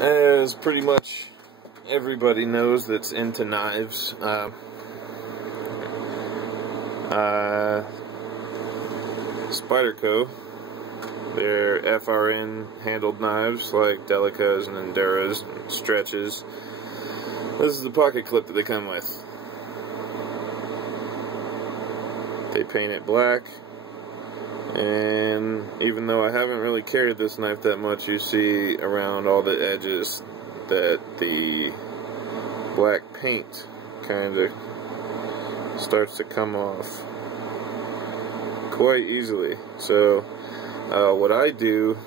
As pretty much everybody knows that's into knives, Spyderco, they're FRN handled knives like Delicas and Enduras and Stretches. This is the pocket clip that they come with. They paint it black, and even though I haven't really carried this knife that much, you see around all the edges that the black paint kind of starts to come off quite easily. So what I do,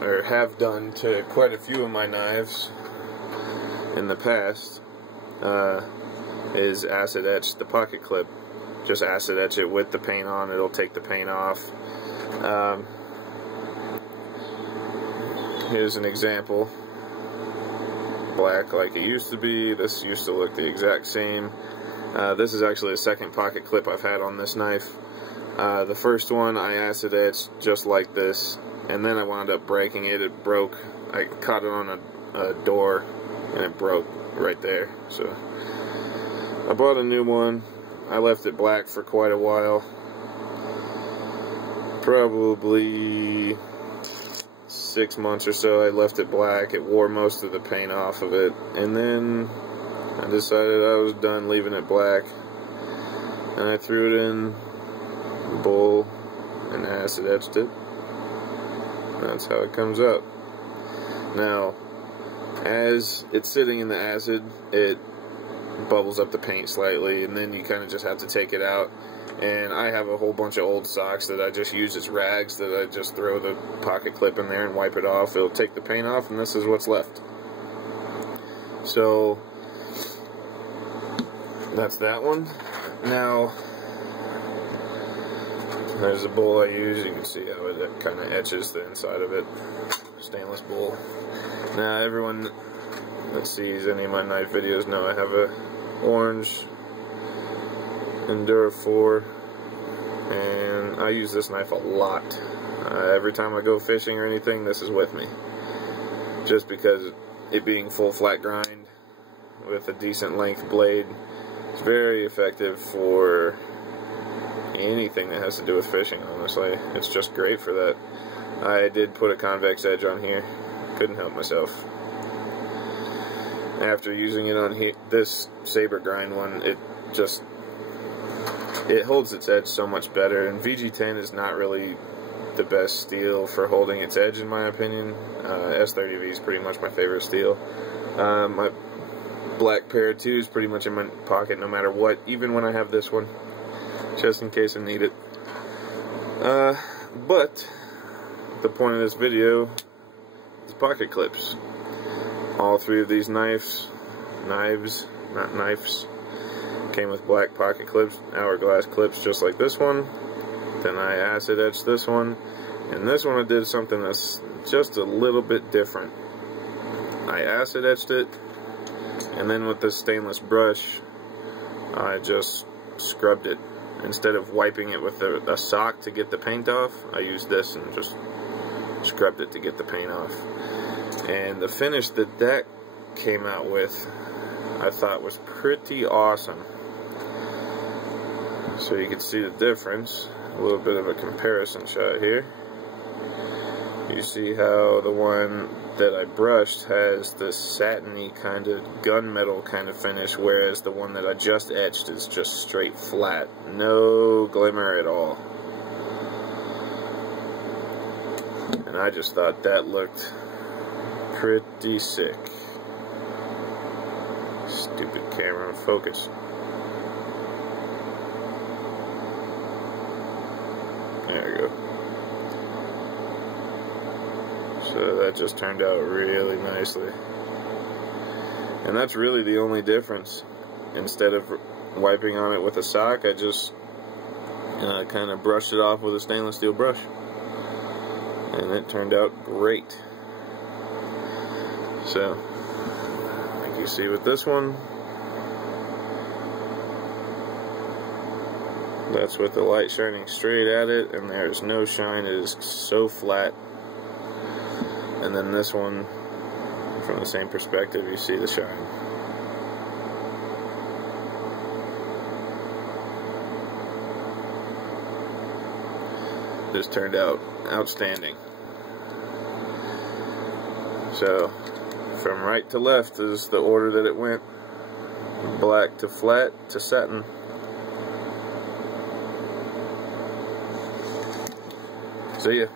or have done to quite a few of my knives in the past, is acid etch the pocket clip. Just acid etch it with the paint on, it'll take the paint off. Here's an example. Black like it used to be. This used to look the exact same. This is actually the second pocket clip I've had on this knife. The first one I acid etched just like this, and then I wound up breaking it. It broke. I caught it on a door and it broke right there. So I bought a new one. I left it black for quite a while. Probably 6 months or so I left it black. It wore most of the paint off of it, and then I decided I was done leaving it black, and I threw it in the bowl and acid etched it. That's how it comes up. Now, as it's sitting in the acid, it bubbles up the paint slightly, and then you kind of just have to take it out. And I have a whole bunch of old socks that I just use as rags, that I just throw the pocket clip in there and wipe it off. It'll take the paint off, and this is what's left. So that's that one. Now there's a bowl I use. You can see how it kind of etches the inside of it. Stainless bowl. Now everyone that sees any of my knife videos know I have a orange Endura 4, and I use this knife a lot. Every time I go fishing or anything, this is with me, just because it being full flat grind with a decent length blade, it's very effective for anything that has to do with fishing. Honestly, it's just great for that. I did put a convex edge on here, couldn't help myself. After using it on this saber grind one, it holds its edge so much better. And VG10 is not really the best steel for holding its edge, in my opinion. S30V is pretty much my favorite steel. My black Para 2 is pretty much in my pocket no matter what, even when I have this one, just in case I need it. But the point of this video is pocket clips. All three of these knives, came with black pocket clips, hourglass clips just like this one. Then I acid etched this one, and this one I did something that's just a little bit different. I acid etched it, and then with this stainless brush I just scrubbed it. Instead of wiping it with a sock to get the paint off, I used this and just scrubbed it to get the paint off. And the finish that came out with, I thought was pretty awesome. So you can see the difference. A little bit of a comparison shot here. You see how the one that I brushed has this satiny kind of gunmetal kind of finish, whereas the one that I just etched is just straight flat. No glimmer at all. And I just thought that looked pretty sick. Stupid camera, focus. There we go. So that just turned out really nicely. And that's really the only difference. Instead of wiping on it with a sock, I just kind of brushed it off with a stainless steel brush. And it turned out great. So, like you see with this one, that's with the light shining straight at it, and there's no shine. It is so flat. And then this one, from the same perspective, you see the shine. This turned out outstanding. So, from right to left is the order that it went. Black to flat to satin. See ya.